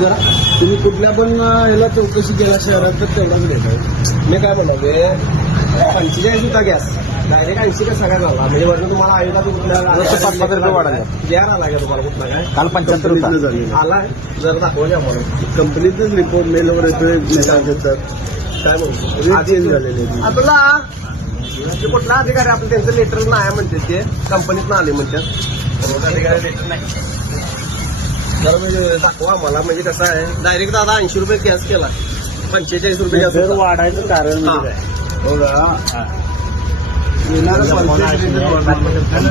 तुम्ही कुठल्या पण ह्याला चौकशी केला शहरात तर तेवढाच रेट आहे. मी काय म्हणाले 45 होता गॅस डायरेक्ट 80 कसा काय झाला म्हणजे वरनं तुम्हाला आयुधा कुठल्या 5-5 रुपये वाढला. यार आला का तुम्हाला कुठला काय काल 75 होता. आलाय जर दाखवले आम्हाला कंपनीतच रिपोर्ट मेलवर येतोय मेसेज देतात काय म्हणतो चेंज झालेले आपला कुठला अधिकारी आपलं त्यांचं लेटर नाही म्हणते ते कंपनीत आले म्हणतात अधिकारी लेटर नाही जरा म्हणजे दाखवा मला म्हणजे कसं आहे डायरेक्ट दादा 80 रुपये कॅश केला 45 रुपये दर वाढायचं कारण म्हणजे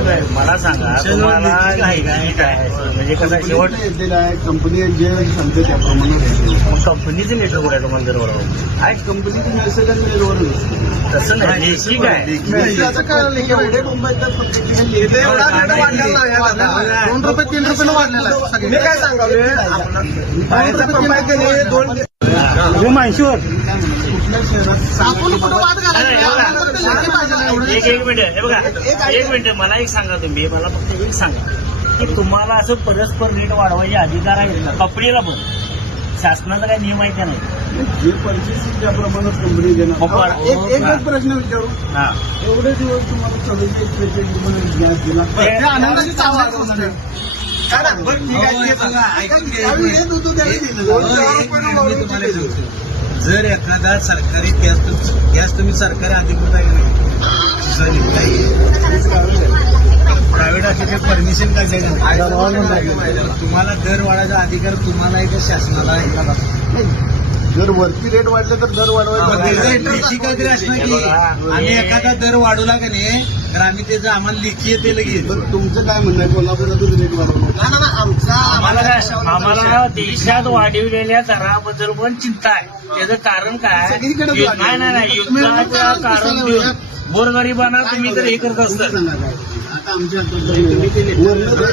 काय? मला सांगा तुम्हाला म्हणजे कसं शेवट कंपनी जे सांगते त्याप्रमाणे कंपनीचं लेटर बोलायचं मला दर वाढवा आहे कंपनीचे मेसेज तसं नाही ठीक आहे. 2 रुपये 3 रुपये वाढलेला आहे. मी काय सांगावे बाहेरचा पंप आहे की नाही 2 माहितीवर एक मिनिट हे बघा एक मिनिट मला एक सांगा तुम्ही मला फक्त एक सांगा की तुम्हाला असं परस्पर रेट वाढवायचे अधिकार आहे ना कंपनीला पण शासनाचा काही नियम आहे का नाही जे पर्चेस त्याप्रमाणे कंपनी देणार एक प्रश्न विचारू एवढे दिवस तुम्हाला 44-43 रुपये गॅस दिला आनंदाची चांगली गोष्ट आहे. जर एखादा सरकारी गॅस तुम्ही सरकारी अधिकृत आहे नाही प्रायव्हेट असले परमिशन काय तुम्हाला दर वाढायचा अधिकार तुम्हाला आहे का शासनाला आहे का? जर वरती रेट वाढले तर दर वाढवायचा लेखी काहीतरी असणार की आम्ही एखादा दर वाढवला का नाही तर आम्ही त्याचं आम्हाला लेखी येते लगेच. तुमचं काय म्हणणं आहे कोल्हापुरातच रेट वाढवणार आम्हाला देशात वाढवलेल्या दराबद्दल पण चिंता आहे. त्याचं कारण काय नाही युद्धाचं कारण देऊन गोरगरिबांना तुम्ही जर हे करत असतात आता आमच्या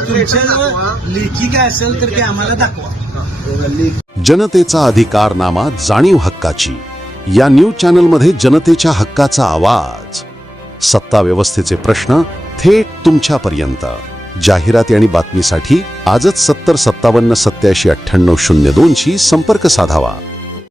तुमच्या लेखी काय असेल तर ते आम्हाला दाखवा. जनतेचा अधिकारनामा जाणीव हक्काची या न्यूज चॅनलमध्ये जनतेच्या हक्काचा आवाज सत्ता व्यवस्थेचे प्रश्न थेट तुमच्यापर्यंत जाहिराती आणि बातमीसाठी आजच 70 57 87 98 02 शी संपर्क साधावा.